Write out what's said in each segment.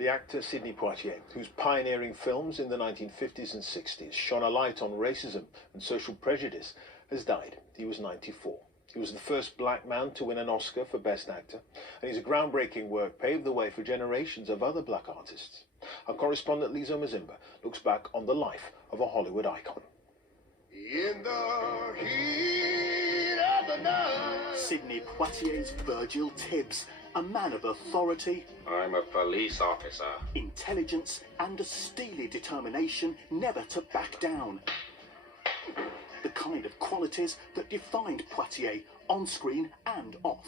The actor Sidney Poitier, whose pioneering films in the 1950s and 60s shone a light on racism and social prejudice, has died. He was 94. He was the first black man to win an Oscar for Best Actor, and his groundbreaking work paved the way for generations of other black artists. Our correspondent Lisa Mazimba looks back on the life of a Hollywood icon. In the heat of the night. Sidney Poitier's Virgil Tibbs, a man of authority. I'm a police officer. Intelligence and a steely determination never to back down. The kind of qualities that defined Poitier on screen and off.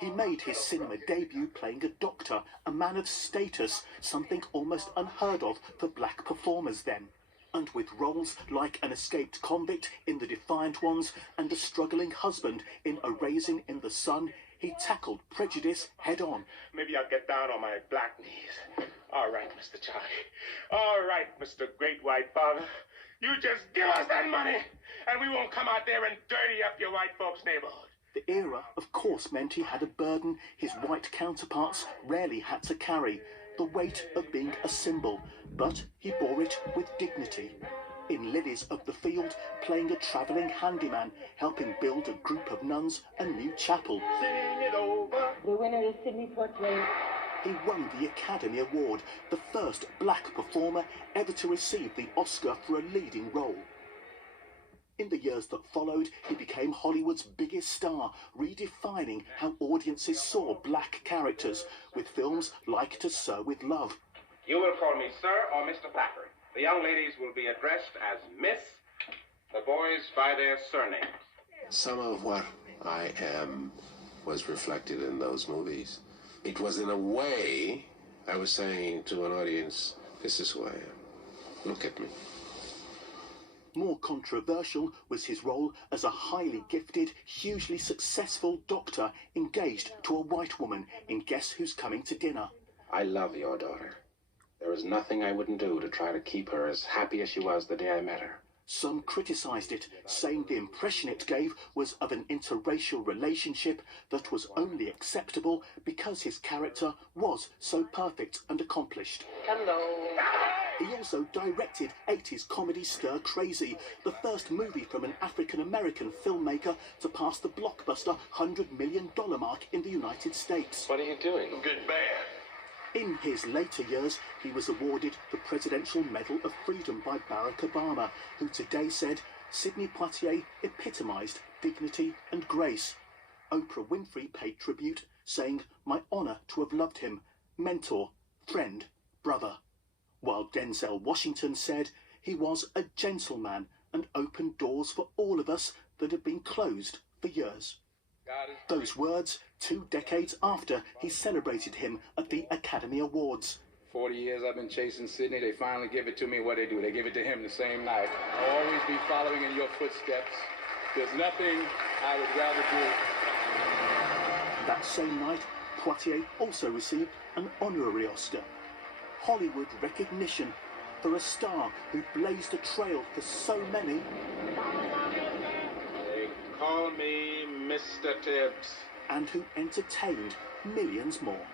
He made his cinema debut playing a doctor, a man of status, something almost unheard of for black performers then. And with roles like an escaped convict in The Defiant Ones and a struggling husband in A Raisin in the Sun, he tackled prejudice head on. Maybe I'll get down on my black knees. All right, Mr. Charlie. All right, Mr. Great White Father. You just give us that money, and we won't come out there and dirty up your white folks' neighborhood. The era, of course, meant he had a burden his white counterparts rarely had to carry. The weight of being a symbol, but he bore it with dignity. In Lilies of the Field, playing a travelling handyman, helping build a group of nuns a new chapel. Sing it over. The winner is Sidney Poitier. He won the Academy Award, the first black performer ever to receive the Oscar for a leading role. In the years that followed, he became Hollywood's biggest star, redefining how audiences saw black characters, with films like To Sir with Love. You will call me Sir or Mr. Packard. The young ladies will be addressed as Miss, the boys by their surnames. Some of what I am was reflected in those movies. It was in a way I was saying to an audience, this is who I am. Look at me. More controversial was his role as a highly gifted, hugely successful doctor engaged to a white woman in Guess Who's Coming to Dinner. I love your daughter. There is nothing I wouldn't do to try to keep her as happy as she was the day I met her. Some criticised it, saying the impression it gave was of an interracial relationship that was only acceptable because his character was so perfect and accomplished. Hello. He also directed 80s comedy Stir Crazy, the first movie from an African-American filmmaker to pass the blockbuster $100 million mark in the United States. What are you doing? Good bad. In his later years, he was awarded the Presidential Medal of Freedom by Barack Obama, who today said Sidney Poitier epitomised dignity and grace. Oprah Winfrey paid tribute, saying, "My honour to have loved him, mentor, friend, brother." While Denzel Washington said he was a gentleman and opened doors for all of us that had been closed for years. Those words 2 decades after he celebrated him at the Academy Awards. 40 years I've been chasing Sydney. They finally give it to me. What they do, they give it to him the same night. I'll always be following in your footsteps. There's nothing I would rather do. That same night, Poitier also received an honorary Oscar. Hollywood recognition for a star who blazed a trail for so many. They call me Mr. Tibbs. And who entertained millions more.